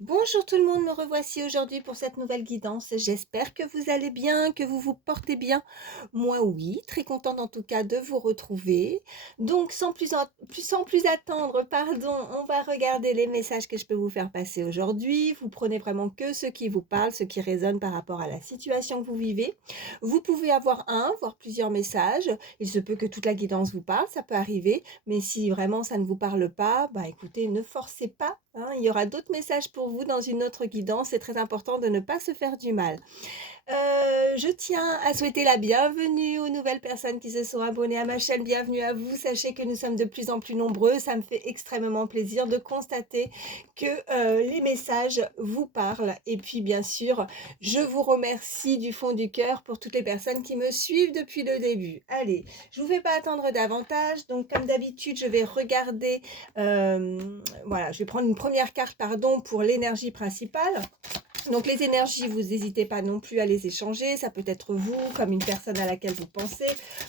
Bonjour tout le monde, me revoici aujourd'hui pour cette nouvelle guidance. J'espère que vous allez bien, que vous vous portez bien. Moi oui, très contente en tout cas de vous retrouver. Donc sans plus attendre, pardon, on va regarder les messages que je peux vous faire passer aujourd'hui. Vous prenez vraiment que ce qui vous parle, ce qui résonne par rapport à la situation que vous vivez. Vous pouvez avoir un, voire plusieurs messages. Il se peut que toute la guidance vous parle, ça peut arriver. Mais si vraiment ça ne vous parle pas, bah écoutez, ne forcez pas, hein. Il y aura d'autres messages pour vous dans une autre guidance. C'est très important de ne pas se faire du mal. Je tiens à souhaiter la bienvenue aux nouvelles personnes qui se sont abonnées à ma chaîne. Bienvenue à vous. Sachez que nous sommes de plus en plus nombreux. Ça me fait extrêmement plaisir de constater que les messages vous parlent. Et puis, bien sûr, je vous remercie du fond du cœur pour toutes les personnes qui me suivent depuis le début. Allez, je ne vous fais pas attendre davantage. Donc, comme d'habitude, je vais regarder, voilà, je vais prendre une première carte, pardon, pour l'énergie principale. Donc les énergies, vous n'hésitez pas non plus à les échanger. Ça peut être vous, comme une personne à laquelle vous pensez.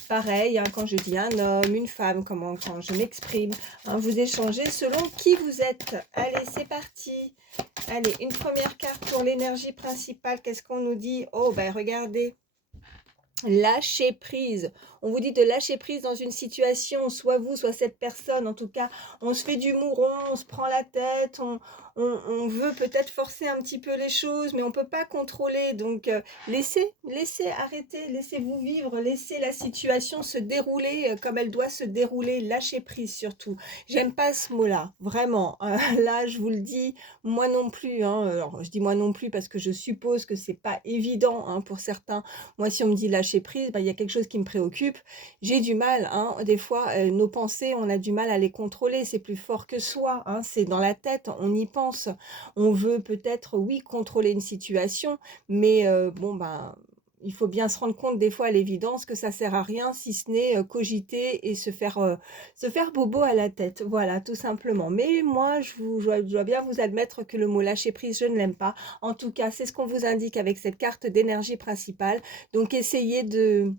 Pareil, hein, quand je dis un homme, une femme, quand je m'exprime, hein, vous échangez selon qui vous êtes. Allez, c'est parti. Allez, une première carte pour l'énergie principale. Qu'est-ce qu'on nous dit? Oh, ben regardez. Lâcher prise. On vous dit de lâcher prise dans une situation, soit vous, soit cette personne. En tout cas, on se fait du mouron, on se prend la tête, on veut peut-être forcer un petit peu les choses, mais on ne peut pas contrôler. Donc, laissez arrêter, laissez-vous vivre, laissez la situation se dérouler comme elle doit se dérouler. Lâcher prise surtout. J'aime pas ce mot-là, vraiment. Là, je vous le dis, moi non plus, hein. Alors, je dis moi non plus parce que je suppose que c'est pas évident, hein, pour certains. Moi, si on me dit lâcher prise, bah, il y a quelque chose qui me préoccupe. J'ai du mal, hein, des fois, nos pensées, on a du mal à les contrôler. C'est plus fort que soi, hein, c'est dans la tête, on y pense. On veut peut-être, oui, contrôler une situation, mais bon, ben, il faut bien se rendre compte des fois à l'évidence que ça sert à rien si ce n'est cogiter et se faire bobo à la tête. Voilà, tout simplement. Mais moi, je dois bien vous admettre que le mot lâcher prise, je ne l'aime pas. En tout cas, c'est ce qu'on vous indique avec cette carte d'énergie principale. Donc, essayez de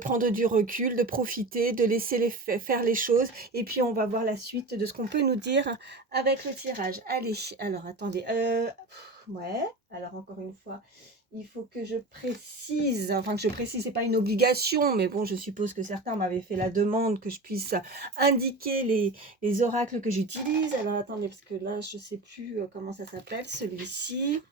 prendre du recul, de profiter, de laisser faire les choses. Et puis, on va voir la suite de ce qu'on peut nous dire avec le tirage. Allez, alors, attendez. Ouais, alors encore une fois, il faut que je précise, enfin que je précise, c'est pas une obligation, mais bon, je suppose que certains m'avaient fait la demande que je puisse indiquer les oracles que j'utilise. Alors, attendez, parce que là, je sais plus comment ça s'appelle, celui-ci.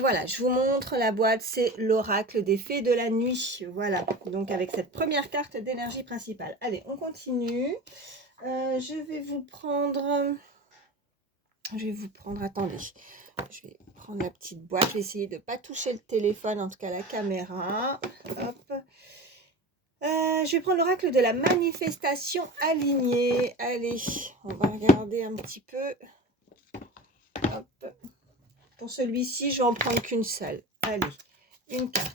Voilà, je vous montre la boîte, c'est l'oracle des fées de la nuit. Voilà, donc avec cette première carte d'énergie principale. Allez, on continue. Je vais vous prendre, attendez, je vais prendre la petite boîte. Je vais essayer de ne pas toucher le téléphone, en tout cas la caméra. Hop. Je vais prendre l'oracle de la manifestation alignée. Allez, on va regarder un petit peu. Hop. Pour celui-ci, je vais en prendre qu'une seule. Allez, une carte.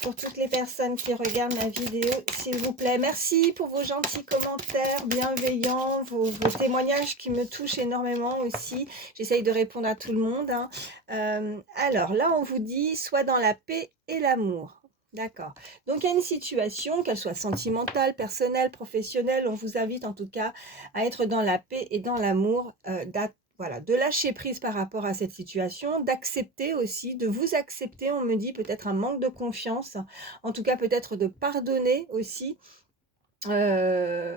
Pour toutes les personnes qui regardent ma vidéo, s'il vous plaît. Merci pour vos gentils commentaires bienveillants, vos témoignages qui me touchent énormément aussi. J'essaye de répondre à tout le monde, hein. Alors là, on vous dit, soit dans la paix et l'amour. D'accord. Donc, il y a une situation, qu'elle soit sentimentale, personnelle, professionnelle, on vous invite en tout cas à être dans la paix et dans l'amour, voilà, de lâcher prise par rapport à cette situation, d'accepter aussi, de vous accepter, on me dit peut-être un manque de confiance, en tout cas peut-être de pardonner aussi, Heu,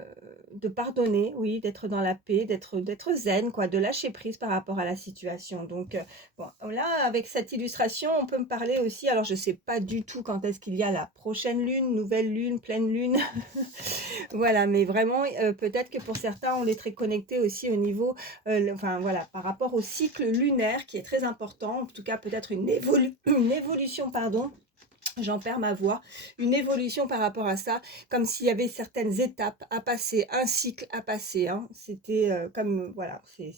de pardonner, oui, d'être dans la paix, d'être zen quoi, de lâcher prise par rapport à la situation. Donc bon, là, avec cette illustration, on peut me parler aussi, alors je sais pas du tout quand est-ce qu'il y a la prochaine lune, nouvelle lune, pleine lune. Voilà, mais vraiment, peut-être que pour certains, on est très connectés aussi au niveau, enfin voilà, par rapport au cycle lunaire qui est très important, en tout cas peut-être une évolution, pardon, j'en perds ma voix, une évolution par rapport à ça, comme s'il y avait certaines étapes à passer, un cycle à passer, hein. C'était comme, voilà, c'est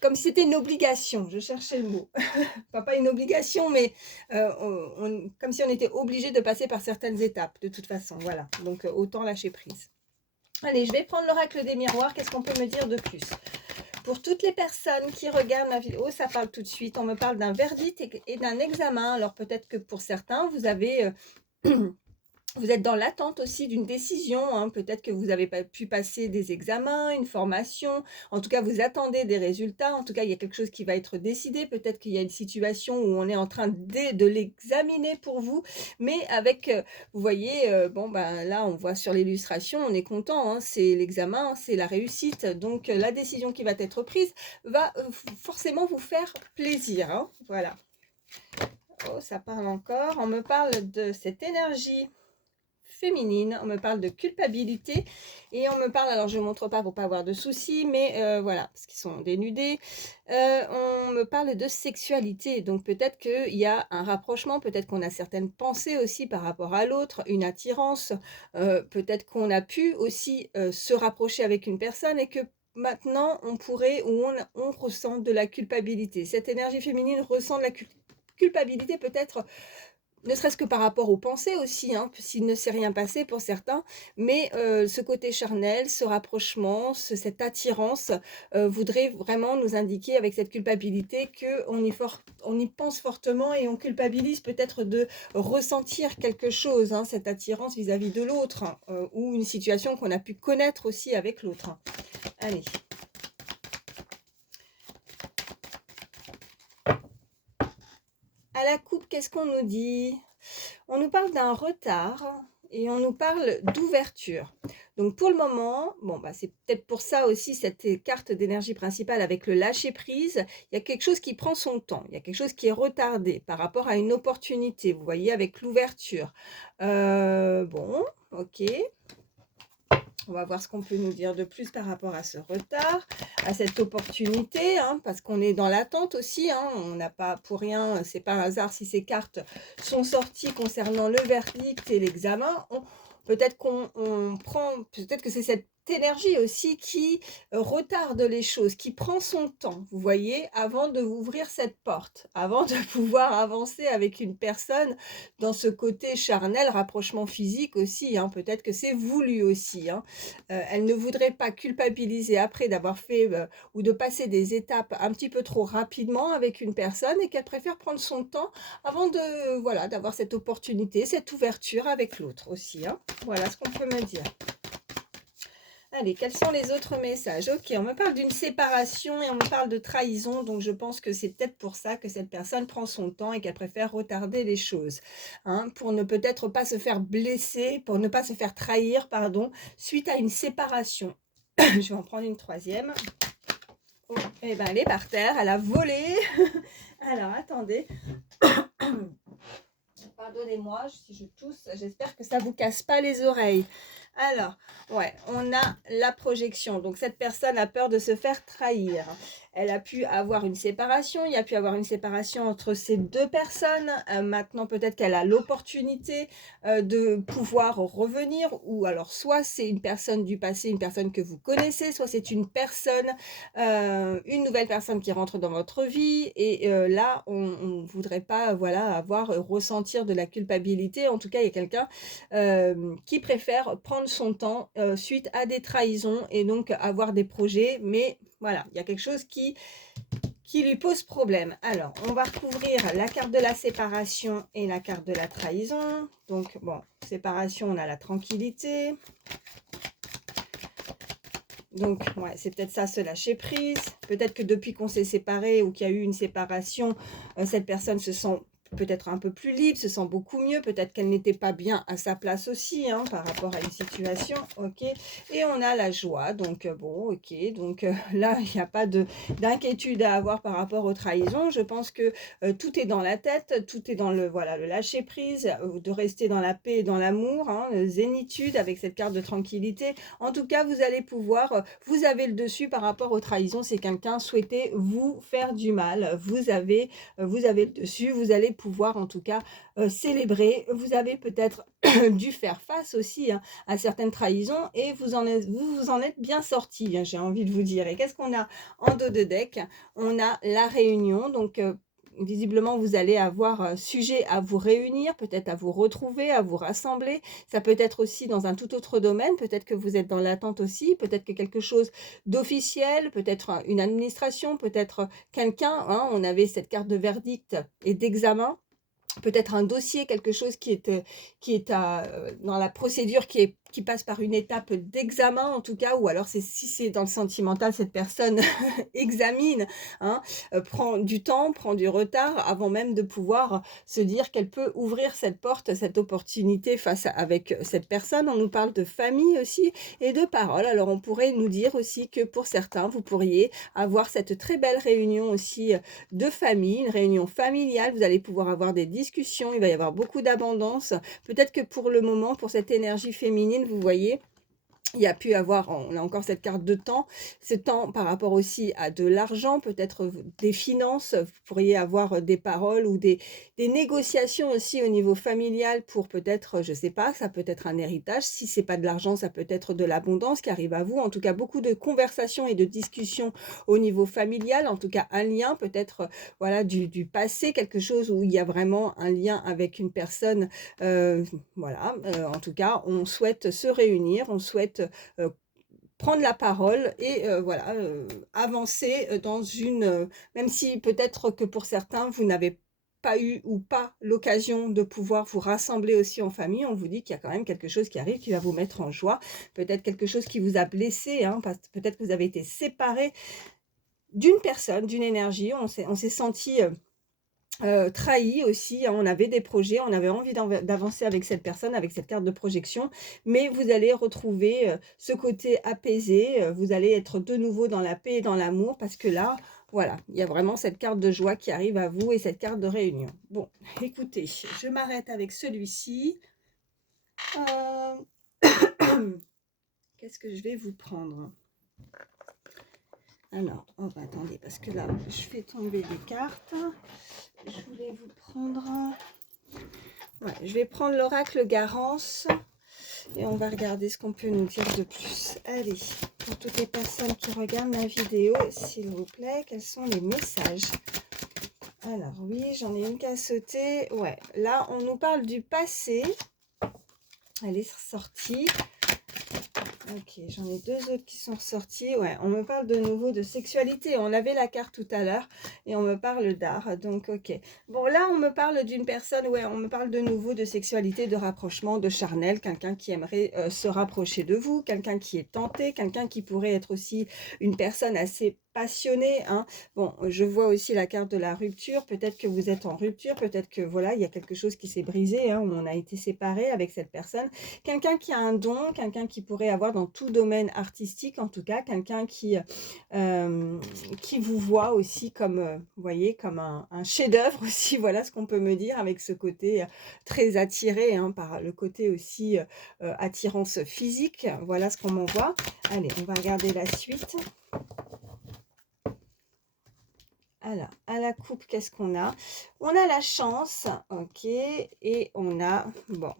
comme si c'était une obligation, je cherchais le mot. Enfin, pas une obligation, mais comme si on était obligé de passer par certaines étapes, de toute façon, voilà. Donc, autant lâcher prise. Allez, je vais prendre l'oracle des miroirs, qu'est-ce qu'on peut me dire de plus? Pour toutes les personnes qui regardent ma vidéo, ça parle tout de suite. On me parle d'un verdict et d'un examen. Alors peut-être que pour certains, vous avez Vous êtes dans l'attente aussi d'une décision, hein. Peut-être que vous n'avez pas pu passer des examens, une formation. En tout cas, vous attendez des résultats. En tout cas, il y a quelque chose qui va être décidé. Peut-être qu'il y a une situation où on est en train de l'examiner pour vous, mais avec, vous voyez, bon, ben, là, on voit sur l'illustration, on est content, hein. C'est l'examen, c'est la réussite. Donc, la décision qui va être prise va, forcément vous faire plaisir, hein. Voilà. Oh, ça parle encore. On me parle de cette énergie féminine, on me parle de culpabilité et on me parle, alors je ne montre pas pour pas avoir de soucis, mais voilà, parce qu'ils sont dénudés. On me parle de sexualité, donc peut-être qu'il y a un rapprochement, peut-être qu'on a certaines pensées aussi par rapport à l'autre, une attirance, peut-être qu'on a pu aussi se rapprocher avec une personne et que maintenant on pourrait, ou on ressent de la culpabilité. Cette énergie féminine ressent de la culpabilité peut-être, ne serait-ce que par rapport aux pensées aussi, hein, s'il ne s'est rien passé pour certains, mais ce côté charnel, ce rapprochement, cette attirance, voudrait vraiment nous indiquer avec cette culpabilité qu'on y pense fortement et on culpabilise peut-être de ressentir quelque chose, hein, cette attirance vis-à-vis de l'autre, hein, ou une situation qu'on a pu connaître aussi avec l'autre, hein. Allez. À la coupe, qu'est-ce qu'on nous dit? On nous parle d'un retard et on nous parle d'ouverture. Donc pour le moment, bon, bah, c'est peut-être pour ça aussi cette carte d'énergie principale avec le lâcher-prise, il y a quelque chose qui prend son temps, il y a quelque chose qui est retardé par rapport à une opportunité, vous voyez, avec l'ouverture. Bon, ok. On va voir ce qu'on peut nous dire de plus par rapport à ce retard, à cette opportunité, hein, parce qu'on est dans l'attente aussi, hein, on n'a pas pour rien, c'est pas un hasard si ces cartes sont sorties concernant le verdict et l'examen. Peut-être qu'on prend, peut-être que c'est cette énergie aussi qui retarde les choses, qui prend son temps, vous voyez, avant de ouvrir cette porte, avant de pouvoir avancer avec une personne dans ce côté charnel, rapprochement physique aussi, hein, peut-être que c'est voulu aussi, hein. Elle ne voudrait pas culpabiliser après d'avoir fait, ou de passer des étapes un petit peu trop rapidement avec une personne et qu'elle préfère prendre son temps avant de, voilà, d'avoir cette opportunité, cette ouverture avec l'autre aussi, hein. Voilà ce qu'on peut me dire. Allez, quels sont les autres messages? Ok, on me parle d'une séparation et on me parle de trahison, donc je pense que c'est peut-être pour ça que cette personne prend son temps et qu'elle préfère retarder les choses, hein, pour ne peut-être pas se faire blesser, pour ne pas se faire trahir, pardon, suite à une séparation. Je vais en prendre une troisième. Oh, et ben elle est par terre, elle a volé. Alors attendez. Pardonnez-moi si je tousse, j'espère que ça ne vous casse pas les oreilles. Alors, ouais, on a la projection. Donc, cette personne a peur de se faire trahir. Elle a pu avoir une séparation, il y a pu avoir une séparation entre ces deux personnes. Maintenant, peut-être qu'elle a l'opportunité de pouvoir revenir, ou alors soit c'est une personne du passé, une personne que vous connaissez, soit c'est une personne, une nouvelle personne qui rentre dans votre vie. Et là, on ne voudrait pas, voilà, ressentir de la culpabilité. En tout cas, il y a quelqu'un qui préfère prendre son temps suite à des trahisons et donc avoir des projets, mais voilà, il y a quelque chose qui lui pose problème. Alors, on va recouvrir la carte de la séparation et la carte de la trahison. Donc, bon, séparation, on a la tranquillité. Donc, ouais, c'est peut-être ça, se lâcher prise. Peut-être que depuis qu'on s'est séparés ou qu'il y a eu une séparation, cette personne se sent peut-être un peu plus libre, se sent beaucoup mieux. Peut-être qu'elle n'était pas bien à sa place aussi, hein, par rapport à une situation. Ok. Et on a la joie. Donc, bon, ok. Donc, là, il n'y a pas d'inquiétude à avoir par rapport aux trahisons. Je pense que tout est dans la tête, tout est dans le, voilà, le lâcher prise, de rester dans la paix et dans l'amour, hein, zénitude avec cette carte de tranquillité. En tout cas, vous allez pouvoir, vous avez le dessus par rapport aux trahisons. C'est quelqu'un souhaitait vous faire du mal. Vous avez le dessus. Vous allez pouvoir en tout cas célébrer. Vous avez peut-être dû faire face aussi, hein, à certaines trahisons et vous en êtes bien sorti, hein, j'ai envie de vous dire. Et qu'est-ce qu'on a en dos de deck? On a la réunion. Donc visiblement, vous allez avoir sujet à vous réunir, peut-être à vous retrouver, à vous rassembler. Ça peut être aussi dans un tout autre domaine. Peut-être que vous êtes dans l'attente aussi. Peut-être que quelque chose d'officiel, peut-être une administration, peut-être quelqu'un, hein, on avait cette carte de verdict et d'examen. peut-être un dossier, quelque chose qui est dans la procédure, qui passe par une étape d'examen en tout cas, ou alors si c'est dans le sentimental, cette personne examine, hein, prend du temps, prend du retard avant même de pouvoir se dire qu'elle peut ouvrir cette porte, cette opportunité avec cette personne. On nous parle de famille aussi et de parole. Alors on pourrait nous dire aussi que pour certains, vous pourriez avoir cette très belle réunion aussi de famille, une réunion familiale. Vous allez pouvoir avoir des discussions, il va y avoir beaucoup d'abondance. Peut-être que pour le moment, pour cette énergie féminine, vous voyez, il y a pu avoir, on a encore cette carte de temps, ce temps par rapport aussi à de l'argent, peut-être des finances, vous pourriez avoir des paroles ou des négociations aussi au niveau familial pour peut-être, je sais pas, ça peut être un héritage, si c'est pas de l'argent, ça peut être de l'abondance qui arrive à vous, en tout cas beaucoup de conversations et de discussions au niveau familial, en tout cas un lien peut-être, voilà, du passé, quelque chose où il y a vraiment un lien avec une personne, voilà, en tout cas, on souhaite se réunir, on souhaite prendre la parole et voilà, avancer dans même si peut-être que pour certains, vous n'avez pas eu ou pas l'occasion de pouvoir vous rassembler aussi en famille, on vous dit qu'il y a quand même quelque chose qui arrive, qui va vous mettre en joie. Peut-être quelque chose qui vous a blessé, hein, peut-être que vous avez été séparés d'une personne, d'une énergie, on s'est senti trahi aussi, hein. On avait des projets, on avait envie d'avancer avec cette personne, avec cette carte de projection, mais vous allez retrouver, ce côté apaisé, vous allez être de nouveau dans la paix et dans l'amour parce que là, voilà, il y a vraiment cette carte de joie qui arrive à vous et cette carte de réunion. Bon, écoutez, je m'arrête avec celui-ci. Heu, qu'est-ce que je vais vous prendre? Alors, oh bah, attendez, parce que là, je fais tomber des cartes. Je voulais vous prendre... Ouais, je vais prendre l'oracle Garance et on va regarder ce qu'on peut nous dire de plus. Allez, pour toutes les personnes qui regardent la vidéo, s'il vous plaît, quels sont les messages? Alors oui, j'en ai une qui a sauté. Ouais, là, on nous parle du passé. Elle est sortie. Ok, j'en ai deux autres qui sont ressortis. Ouais, on me parle de nouveau de sexualité. On avait la carte tout à l'heure et on me parle d'art. Donc, ok. Bon, là, on me parle d'une personne. Ouais, on me parle de nouveau de sexualité, de rapprochement, de charnel. Quelqu'un qui aimerait se rapprocher de vous. Quelqu'un qui est tenté. Quelqu'un qui pourrait être aussi une personne assez passionnée, hein. Bon, je vois aussi la carte de la rupture. Peut-être que vous êtes en rupture. Peut-être que, voilà, il y a quelque chose qui s'est brisé, hein, où on a été séparé avec cette personne. Quelqu'un qui a un don, quelqu'un qui pourrait avoir dans tout domaine artistique, en tout cas, quelqu'un qui vous voit aussi comme, vous voyez, comme un chef-d'œuvre aussi, voilà ce qu'on peut me dire avec ce côté très attiré, hein, par le côté aussi attirance physique, voilà ce qu'on m'envoie. Allez, on va regarder la suite. Alors, à la coupe, qu'est-ce qu'on a? On a la chance, ok, et on a, bon,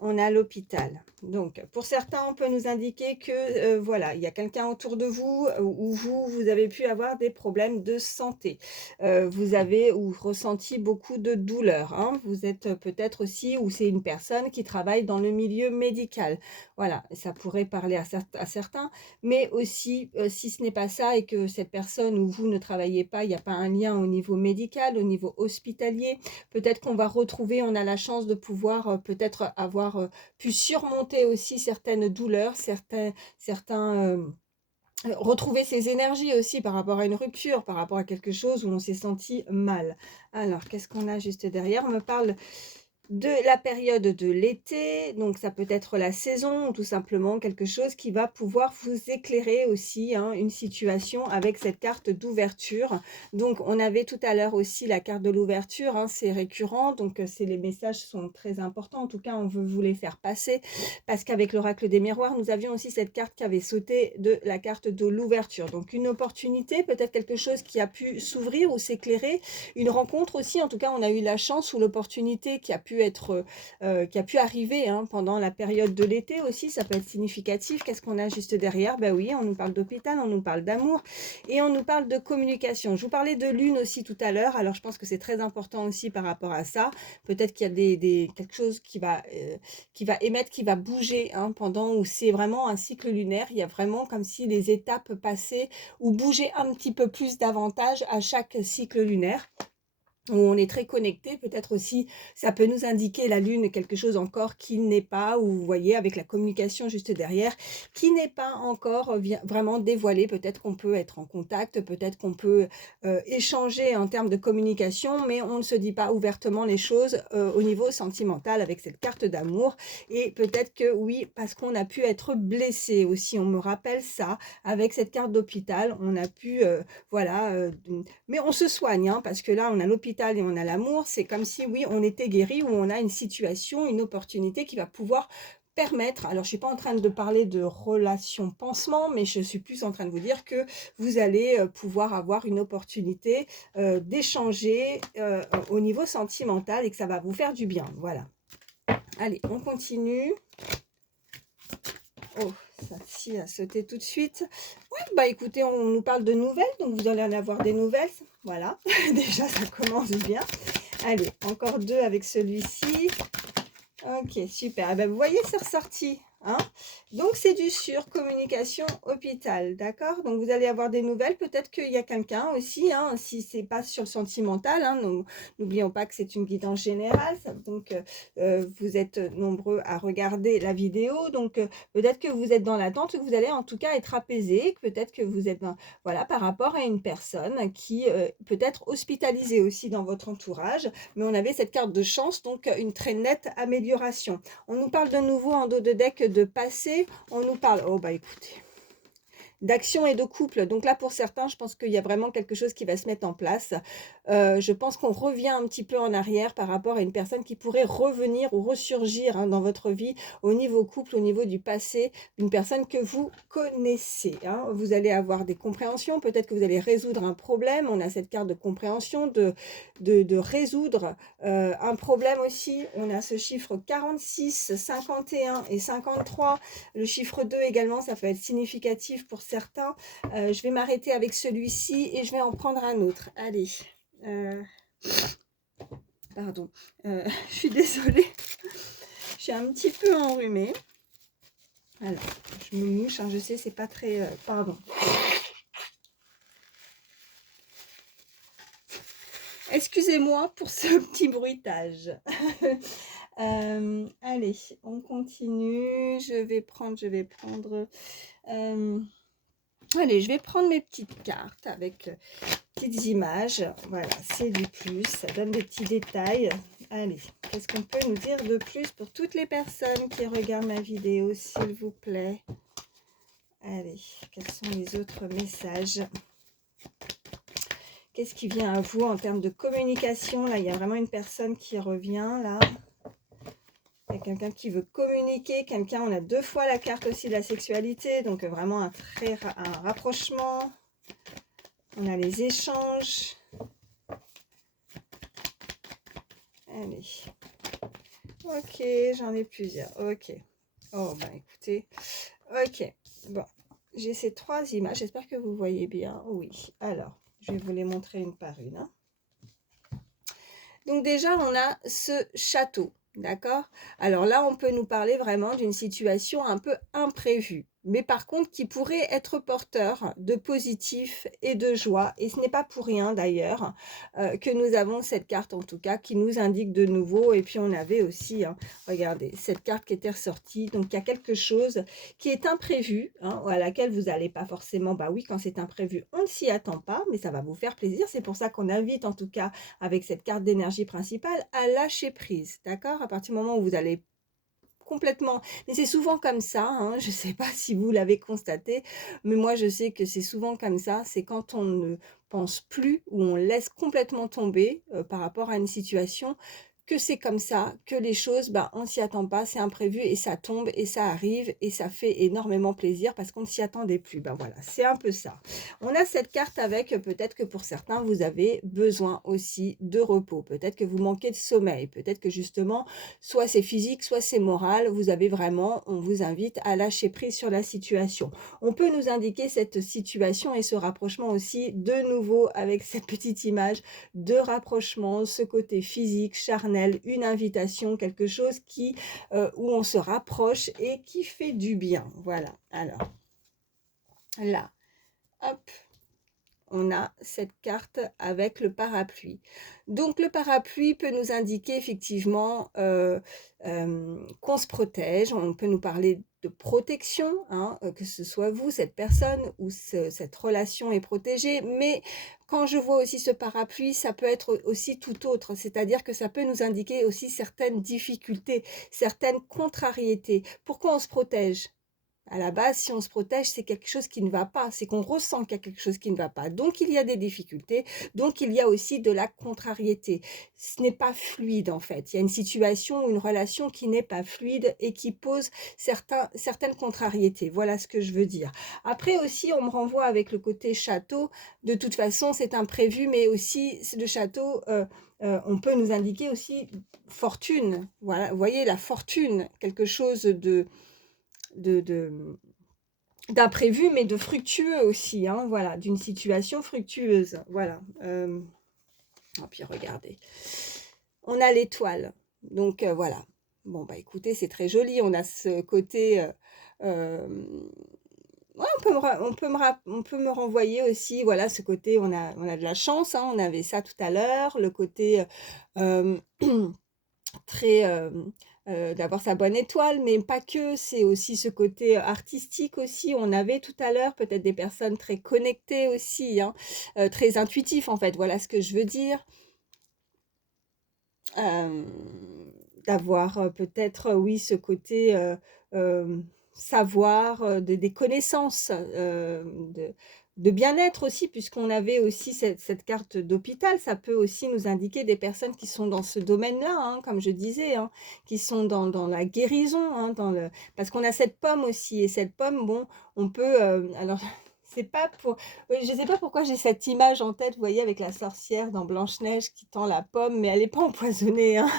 on a l'hôpital. Donc, pour certains, on peut nous indiquer que, voilà, il y a quelqu'un autour de vous où vous avez pu avoir des problèmes de santé. Vous avez ou ressenti beaucoup de douleurs, hein. Vous êtes peut-être aussi, ou c'est une personne qui travaille dans le milieu médical. Voilà, ça pourrait parler à certains, mais aussi, si ce n'est pas ça et que cette personne ou vous ne travaillez pas, il n'y a pas un lien au niveau médical, au niveau hospitalier, peut-être qu'on va retrouver, on a la chance de pouvoir peut-être avoir pu surmonter aussi certaines douleurs, retrouver ses énergies aussi par rapport à une rupture, par rapport à quelque chose où on s'est senti mal. Alors, qu'est-ce qu'on a juste derrière? On me parle de la période de l'été, donc ça peut être la saison ou tout simplement quelque chose qui va pouvoir vous éclairer aussi, hein, une situation avec cette carte d'ouverture. Donc on avait tout à l'heure aussi la carte de l'ouverture, hein, c'est récurrent, donc les messages sont très importants, en tout cas on veut vous les faire passer, parce qu'avec l'oracle des miroirs, nous avions aussi cette carte qui avait sauté de la carte de l'ouverture. Donc une opportunité, peut-être quelque chose qui a pu s'ouvrir ou s'éclairer, une rencontre aussi, en tout cas on a eu la chance ou l'opportunité qui a pu arriver, hein, pendant la période de l'été aussi, ça peut être significatif. Qu'est-ce qu'on a juste derrière? Ben oui, on nous parle d'hôpital, on nous parle d'amour et on nous parle de communication. Je vous parlais de lune aussi tout à l'heure, alors je pense que c'est très important aussi par rapport à ça. Peut-être qu'il y a quelque chose qui va émettre, qui va bouger, hein, pendant, où c'est vraiment un cycle lunaire. Il y a vraiment comme si les étapes passaient ou bougeaient un petit peu plus davantage à chaque cycle lunaire. où on est très connecté, peut-être aussi, ça peut nous indiquer la lune quelque chose encore qui n'est pas, ou vous voyez avec la communication juste derrière, qui n'est pas encore vraiment dévoilé. Peut-être qu'on peut être en contact, peut-être qu'on peut échanger en termes de communication, mais on ne se dit pas ouvertement les choses au niveau sentimental avec cette carte d'amour. Et peut-être que oui, parce qu'on a pu être blessé aussi, on me rappelle ça, avec cette carte d'hôpital, on a pu, voilà, mais on se soigne, hein, parce que là, on a l'hôpital et on a l'amour. C'est comme si, oui, on était guéri, ou on a une situation, une opportunité qui va pouvoir permettre, alors je suis pas en train de parler de relation pansement, mais je suis plus en train de vous dire que vous allez pouvoir avoir une opportunité d'échanger au niveau sentimental, et que ça va vous faire du bien. Voilà. Allez, on continue. Oh, ça a sauté tout de suite. Ouais, bah écoutez, on nous parle de nouvelles, donc vous allez en avoir des nouvelles. Voilà, déjà ça commence bien. Allez, encore 2 avec celui-ci. Ok, super. Eh ben, vous voyez, c'est ressorti. Hein, donc, c'est du sur communication hôpital. D'accord. Donc, vous allez avoir des nouvelles. Peut-être qu'il y a quelqu'un aussi, hein, si c'est pas sur le sentimental. Hein, n'oublions pas que c'est une guidance générale. Donc, vous êtes nombreux à regarder la vidéo. Donc, peut-être que vous êtes dans l'attente, que vous allez en tout cas être apaisé. Peut-être que vous êtes voilà, par rapport à une personne qui peut être hospitalisée aussi dans votre entourage. Mais on avait cette carte de chance, donc une très nette amélioration. On nous parle de nouveau en dos de deck de passé. On nous parle, oh bah écoutez, d'action et de couple. Donc là, pour certains, je pense qu'il y a vraiment quelque chose qui va se mettre en place. Je pense qu'on revient un petit peu en arrière par rapport à une personne qui pourrait revenir ou ressurgir, hein, dans votre vie au niveau couple, au niveau du passé, une personne que vous connaissez. Hein. Vous allez avoir des compréhensions, peut-être que vous allez résoudre un problème. On a cette carte de compréhension, de résoudre un problème aussi. On a ce chiffre 46, 51 et 53. Le chiffre 2 également, ça peut être significatif pour certains. Je vais m'arrêter avec celui-ci et je vais en prendre un autre. Allez. Pardon. Je suis désolée. Je suis un petit peu enrhumée. Alors, je me mouche, hein, je sais, c'est pas très... pardon. Excusez-moi pour ce petit bruitage. Allez, on continue. Je vais prendre... allez, je vais prendre mes petites cartes avec petites images. Voilà, c'est du plus. Ça donne des petits détails. Allez, qu'est-ce qu'on peut nous dire de plus pour toutes les personnes qui regardent ma vidéo, s'il vous plaît? Allez, quels sont les autres messages? Qu'est-ce qui vient à vous en termes de communication? Là, il y a vraiment une personne qui revient, là. Il y a quelqu'un qui veut communiquer, quelqu'un, on a 2 fois la carte aussi de la sexualité, donc vraiment un rapprochement. On a les échanges. Allez. Ok, j'en ai plusieurs. Ok. Oh, bah écoutez. Ok. Bon, j'ai ces 3 images. J'espère que vous voyez bien. Oui. Alors, je vais vous les montrer une par une. Hein. Donc déjà, on a ce château. D'accord? Alors là, on peut nous parler vraiment d'une situation un peu imprévue, mais par contre qui pourrait être porteur de positif et de joie. Et ce n'est pas pour rien d'ailleurs que nous avons cette carte en tout cas qui nous indique de nouveau. Et puis on avait aussi, hein, regardez, cette carte qui était ressortie. Donc il y a quelque chose qui est imprévu, hein, à laquelle vous n'allez pas forcément, bah oui, quand c'est imprévu, on ne s'y attend pas, mais ça va vous faire plaisir. C'est pour ça qu'on invite en tout cas avec cette carte d'énergie principale à lâcher prise. D'accord? À partir du moment où vous allez complètement, mais c'est souvent comme ça, hein, je ne sais pas si vous l'avez constaté, mais moi je sais que c'est souvent comme ça, c'est quand on ne pense plus ou on laisse complètement tomber par rapport à une situation, que c'est comme ça, que les choses, bah, on ne s'y attend pas, c'est imprévu et ça tombe et ça arrive et ça fait énormément plaisir parce qu'on ne s'y attendait plus. Ben voilà, c'est un peu ça. On a cette carte avec, peut-être que pour certains, vous avez besoin aussi de repos, peut-être que vous manquez de sommeil, peut-être que justement, soit c'est physique, soit c'est moral, vous avez vraiment, on vous invite à lâcher prise sur la situation. On peut nous indiquer cette situation et ce rapprochement aussi de nouveau avec cette petite image de rapprochement, ce côté physique, charnel, une invitation, quelque chose qui, où on se rapproche et qui fait du bien. Voilà, alors, là, hop, on a cette carte avec le parapluie. Donc le parapluie peut nous indiquer effectivement qu'on se protège, on peut nous parler de protection, hein, que ce soit vous, cette personne ou cette relation est protégée, mais quand je vois aussi ce parapluie, ça peut être aussi tout autre, c'est-à-dire que ça peut nous indiquer aussi certaines difficultés, certaines contrariétés. Pourquoi on se protège? À la base, si on se protège, c'est quelque chose qui ne va pas, c'est qu'on ressent qu'il y a quelque chose qui ne va pas. Donc, il y a des difficultés, donc il y a aussi de la contrariété. Ce n'est pas fluide en fait. Il y a une situation ou une relation qui n'est pas fluide et qui pose certaines contrariétés. Voilà ce que je veux dire. Après aussi, on me renvoie avec le côté château. De toute façon, c'est imprévu, mais aussi le château, on peut nous indiquer aussi fortune. Voilà, vous voyez, la fortune, quelque chose de d'imprévu, mais de fructueux aussi, hein, voilà, d'une situation fructueuse, voilà. Et puis regardez, on a l'étoile, donc voilà. Bon bah écoutez, c'est très joli, on a ce côté, ouais, on peut me renvoyer aussi, voilà, ce côté, on a de la chance, hein, on avait ça tout à l'heure, le côté très d'avoir sa bonne étoile, mais pas que, c'est aussi ce côté artistique aussi. On avait tout à l'heure peut-être des personnes très connectées aussi, hein, très intuitifs en fait, voilà ce que je veux dire. Hem, D'avoir, peut-être, oui, ce côté, savoir, des connaissances, de bien-être aussi, puisqu'on avait aussi cette carte d'hôpital. Ça peut aussi nous indiquer des personnes qui sont dans ce domaine-là, hein, comme je disais, hein, qui sont dans la guérison, hein, parce qu'on a cette pomme aussi et cette pomme, bon, on peut, alors c'est pas pour oui, je sais pas pourquoi j'ai cette image en tête, vous voyez, avec la sorcière dans Blanche-Neige qui tend la pomme, mais elle est pas empoisonnée, hein.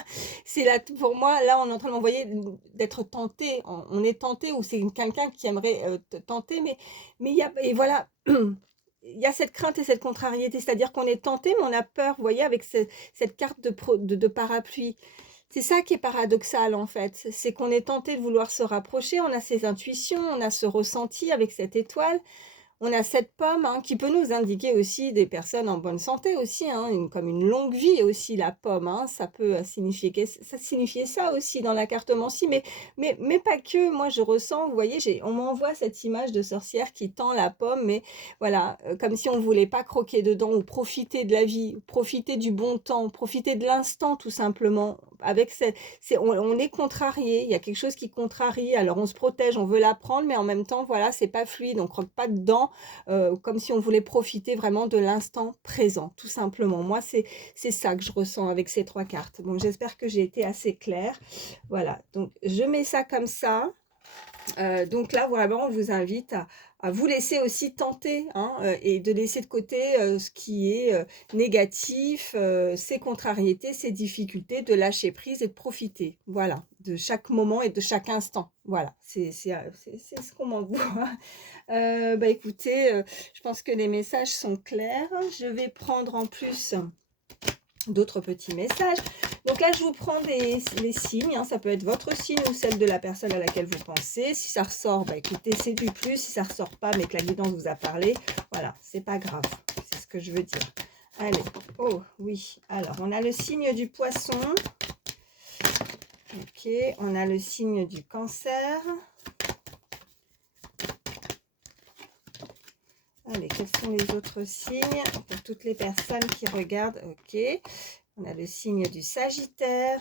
C'est là, pour moi, là, on est en train de m'envoyer d'être tenté. On est tenté ou c'est quelqu'un qui aimerait te tenter, mais il y a, et voilà, il y a cette crainte et cette contrariété, c'est-à-dire qu'on est tenté, mais on a peur, vous voyez, avec cette carte de parapluie. C'est ça qui est paradoxal en fait, c'est qu'on est tenté de vouloir se rapprocher, on a ces intuitions, on a ce ressenti avec cette étoile, on a cette pomme, hein, qui peut nous indiquer aussi des personnes en bonne santé aussi, hein, comme une longue vie aussi, la pomme, hein, ça peut signifier ça aussi dans la cartomancie, mais pas que. Moi, je ressens, vous voyez, on m'envoie cette image de sorcière qui tend la pomme, mais voilà, comme si on voulait pas croquer dedans ou profiter de la vie, profiter du bon temps, profiter de l'instant tout simplement. Avec on est contrarié, il y a quelque chose qui contrarie, alors on se protège, on veut la prendre, mais en même temps, voilà, c'est pas fluide, on croque pas dedans, comme si on voulait profiter vraiment de l'instant présent, tout simplement. Moi, c'est ça que je ressens avec ces 3 cartes. Bon, j'espère que j'ai été assez claire. Voilà, donc je mets ça comme ça. Donc là, vraiment, on vous invite à vous laisser aussi tenter, hein, et de laisser de côté ce qui est négatif, ses contrariétés, ses difficultés, de lâcher prise et de profiter. Voilà, de chaque moment et de chaque instant. Voilà, c'est ce qu'on m'envoie. Bah écoutez, je pense que les messages sont clairs. Je vais prendre en plus d'autres petits messages. Donc là, je vous prends les signes, hein, ça peut être votre signe ou celle de la personne à laquelle vous pensez. Si ça ressort, bah écoutez, c'est du plus. Si ça ressort pas, mais que la guidance vous a parlé, voilà, c'est pas grave. C'est ce que je veux dire. Allez, oh oui. Alors, on a le signe du poisson. Ok, on a le signe du cancer. Allez, quels sont les autres signes pour toutes les personnes qui regardent? Ok, on a le signe du Sagittaire.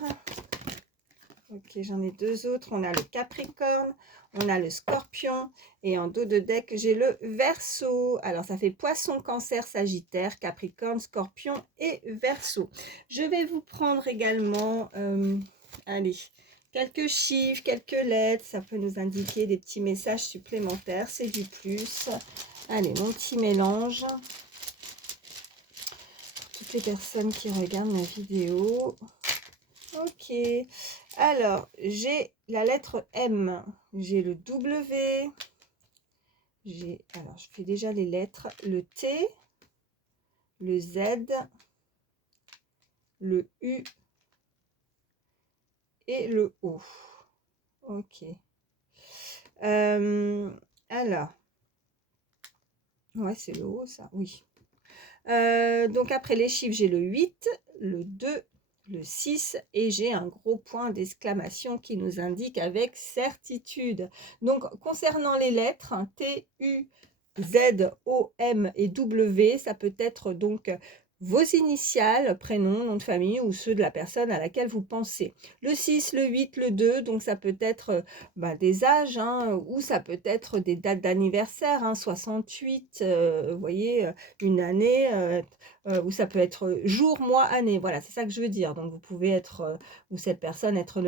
Ok, j'en ai 2 autres. On a le Capricorne, on a le Scorpion et en dos de deck, j'ai le Verseau. Alors, ça fait Poisson, Cancer, Sagittaire, Capricorne, Scorpion et Verseau. Je vais vous prendre également, allez, quelques chiffres, quelques lettres. Ça peut nous indiquer des petits messages supplémentaires. C'est du plus. Allez, mon petit mélange. Pour toutes les personnes qui regardent ma vidéo. Ok. Alors, j'ai la lettre M. J'ai le W. Alors, je fais déjà les lettres. Le T. Le Z. Le U. Et le O. Ok. Alors. Ouais, c'est le O, ça. Oui. Donc après les chiffres, j'ai le 8, le 2, le 6 et j'ai un gros point d'exclamation qui nous indique avec certitude. Donc concernant les lettres, hein, T, U, Z, O, M et W, ça peut être donc vos initiales, prénom, nom de famille ou ceux de la personne à laquelle vous pensez. Le 6, le 8, le 2, donc ça peut être des âges, hein, ou ça peut être des dates d'anniversaire, hein, 68, vous voyez, une année, ou ça peut être jour, mois, année. Voilà, c'est ça que je veux dire. Donc vous pouvez être, ou cette personne être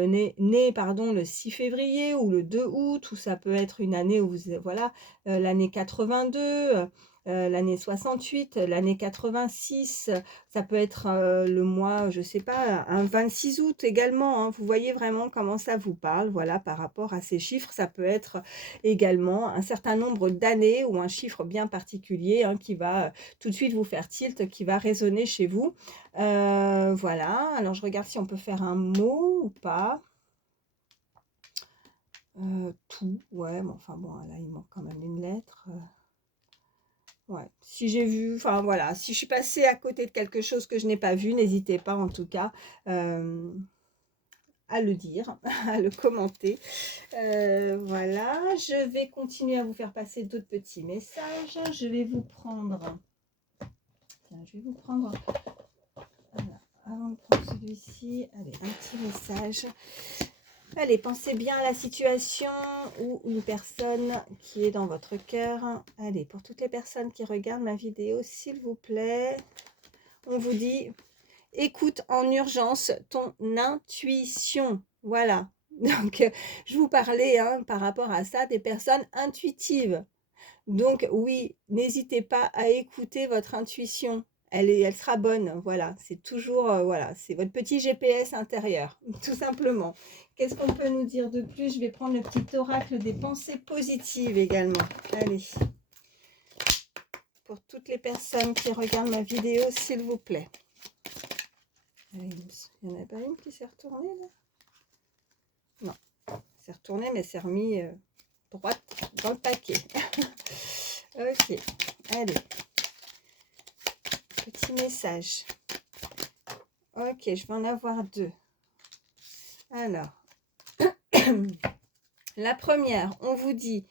pardon, le 6 février ou le 2 août, ou ça peut être une année où vous, voilà, l'année 82, l'année 68, l'année 86, ça peut être le mois, je sais pas, un 26 août également, hein. Vous voyez vraiment comment ça vous parle, voilà, par rapport à ces chiffres. Ça peut être également un certain nombre d'années ou un chiffre bien particulier, hein, qui va tout de suite vous faire tilt, qui va résonner chez vous. Voilà, alors je regarde si on peut faire un mot ou pas. Tout, ouais, mais enfin bon, là il manque quand même une lettre. Ouais, si j'ai vu, enfin voilà, si je suis passée à côté de quelque chose que je n'ai pas vu, n'hésitez pas en tout cas à le dire, à le commenter. Voilà, je vais continuer à vous faire passer d'autres petits messages. Je vais vous prendre, tiens, je vais vous prendre, voilà, avant de prendre celui-ci, allez, un petit message. Allez, pensez bien à la situation ou une personne qui est dans votre cœur. Allez, pour toutes les personnes qui regardent ma vidéo, s'il vous plaît, on vous dit, écoute en urgence ton intuition. Voilà. Donc, je vous parlais par rapport à ça des personnes intuitives. Donc, oui, n'hésitez pas à écouter votre intuition. Elle sera bonne, voilà. C'est toujours, voilà, c'est votre petit GPS intérieur, tout simplement. Qu'est-ce qu'on peut nous dire de plus? Je vais prendre le petit oracle des pensées positives également. Allez. Pour toutes les personnes qui regardent ma vidéo, s'il vous plaît. Allez, il n'y en a pas une qui s'est retournée, là? Non, c'est retourné, mais c'est remis droite dans le paquet. Ok, allez. Petit message. Ok, je vais en avoir deux. Alors, la première, on vous dit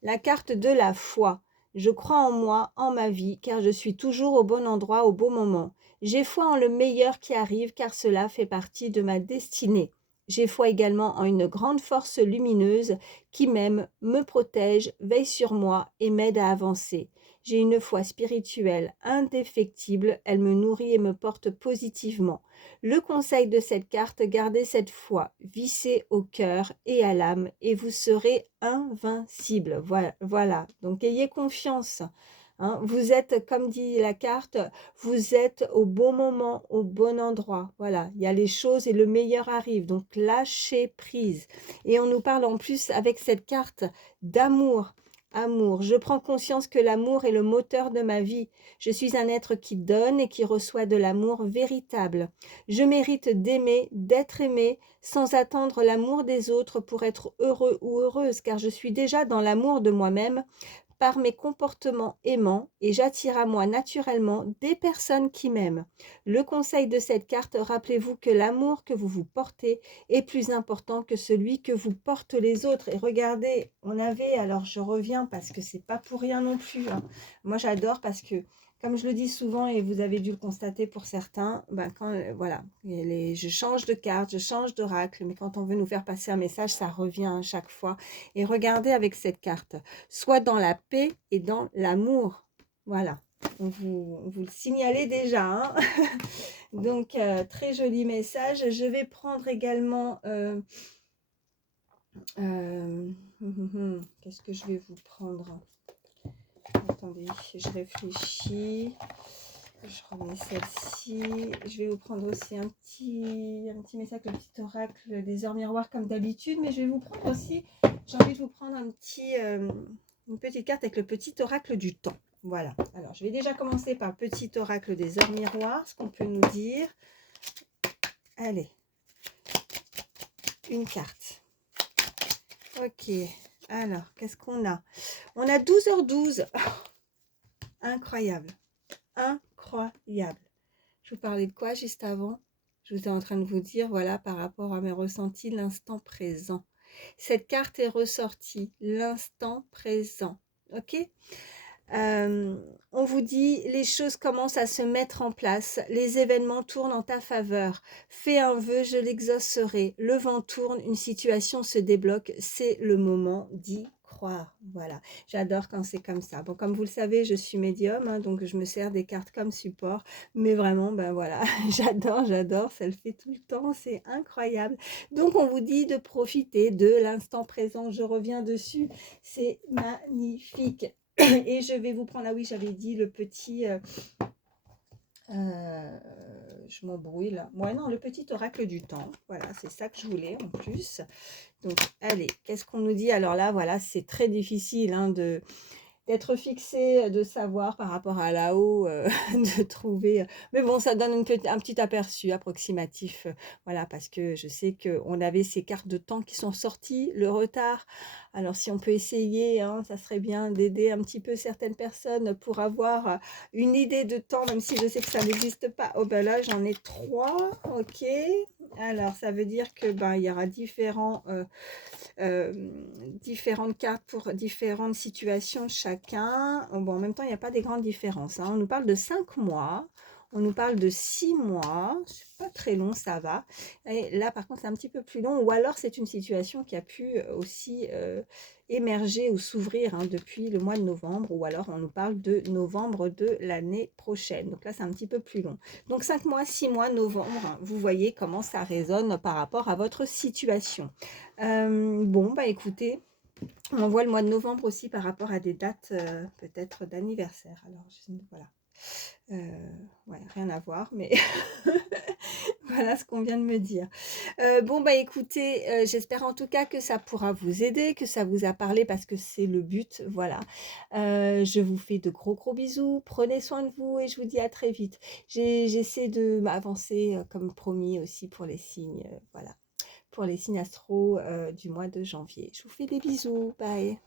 la carte de la foi. Je crois en moi, en ma vie, car je suis toujours au bon endroit au bon moment. J'ai foi en le meilleur qui arrive, car cela fait partie de ma destinée. J'ai foi également en une grande force lumineuse qui m'aime, me protège, veille sur moi et m'aide à avancer. J'ai une foi spirituelle indéfectible, elle me nourrit et me porte positivement. Le conseil de cette carte, gardez cette foi vissée au cœur et à l'âme et vous serez invincible. Voilà. Donc ayez confiance. Hein. Vous êtes, comme dit la carte, vous êtes au bon moment, au bon endroit. Voilà, il y a les choses et le meilleur arrive. Donc lâchez prise. Et on nous parle en plus avec cette carte d'amour. Amour. Je prends conscience que l'amour est le moteur de ma vie. Je suis un être qui donne et qui reçoit de l'amour véritable. Je mérite d'aimer, d'être aimé, sans attendre l'amour des autres pour être heureux ou heureuse, car je suis déjà dans l'amour de moi-même par mes comportements aimants et j'attire à moi naturellement des personnes qui m'aiment. Le conseil de cette carte, rappelez-vous que l'amour que vous vous portez est plus important que celui que vous portent les autres. Et regardez, on avait, alors je reviens parce que c'est pas pour rien non plus, hein. Moi j'adore parce que comme je le dis souvent et vous avez dû le constater pour certains, quand voilà, je change de carte, je change d'oracle, mais quand on veut nous faire passer un message, ça revient à chaque fois. Et regardez avec cette carte, soit dans la paix et dans l'amour. Voilà, on vous le signalait déjà. Hein. Donc, très joli message. Je vais prendre également... qu'est-ce que je vais vous prendre? Attendez, je réfléchis. Je remets celle-ci. Je vais vous prendre aussi un petit message, le petit oracle des heures miroirs comme d'habitude. Mais je vais vous prendre aussi, j'ai envie de vous prendre une petite carte avec le petit oracle du temps. Voilà. Alors, je vais déjà commencer par le petit oracle des heures miroirs, ce qu'on peut nous dire. Allez. Une carte. Ok. Alors, qu'est-ce qu'on a? On a 12h12. Incroyable. Incroyable. incroyable. Je vous parlais de quoi juste avant? Je vous étais en train de vous dire, voilà, par rapport à mes ressentis, l'instant présent. Cette carte est ressortie, l'instant présent. Ok? Euh, on vous dit, les choses commencent à se mettre en place, les événements tournent en ta faveur. Fais un vœu, je l'exaucerai. Le vent tourne, une situation se débloque, c'est le moment d'y croire. Voilà, j'adore quand c'est comme ça. Bon, comme vous le savez, je suis médium, hein, donc je me sers des cartes comme support, mais vraiment, ben voilà, j'adore, ça le fait tout le temps, c'est incroyable. Donc, on vous dit de profiter de l'instant présent, je reviens dessus, c'est magnifique. Et je vais vous prendre, ah oui, j'avais dit le petit, je m'embrouille là. Ouais, non, le petit oracle du temps. Voilà, c'est ça que je voulais en plus. Donc, allez, qu'est-ce qu'on nous dit? Alors là, voilà, c'est très difficile hein, d'être fixé, de savoir par rapport à là-haut, de trouver. Mais bon, ça donne un petit aperçu approximatif. Voilà, parce que je sais qu'on avait ces cartes de temps qui sont sorties, le retard. Alors, si on peut essayer, hein, ça serait bien d'aider un petit peu certaines personnes pour avoir une idée de temps, même si je sais que ça n'existe pas. Oh ben là, j'en ai 3. Ok. Alors, ça veut dire que ben il y aura différentes cartes pour différentes situations chacun. Bon, en même temps, il n'y a pas des grandes différences. Hein. On nous parle de 5 mois, on nous parle de 6 mois, c'est pas très long, ça va. Et là, par contre, c'est un petit peu plus long, ou alors c'est une situation qui a pu aussi émerger ou s'ouvrir hein, depuis le mois de novembre, ou alors on nous parle de novembre de l'année prochaine. Donc là, c'est un petit peu plus long. Donc 5 mois, 6 mois, novembre, vous voyez comment ça résonne par rapport à votre situation. Bon, bah écoutez, on voit le mois de novembre aussi par rapport à des dates peut-être d'anniversaire. Alors, voilà. Ouais, rien à voir, mais voilà ce qu'on vient de me dire. Bon, bah écoutez, j'espère en tout cas que ça pourra vous aider, que ça vous a parlé parce que c'est le but. Voilà. Je vous fais de gros gros bisous. Prenez soin de vous et je vous dis à très vite. J'essaie de m'avancer comme promis aussi pour les signes. Voilà. Pour les signes astro du mois de janvier. Je vous fais des bisous. Bye.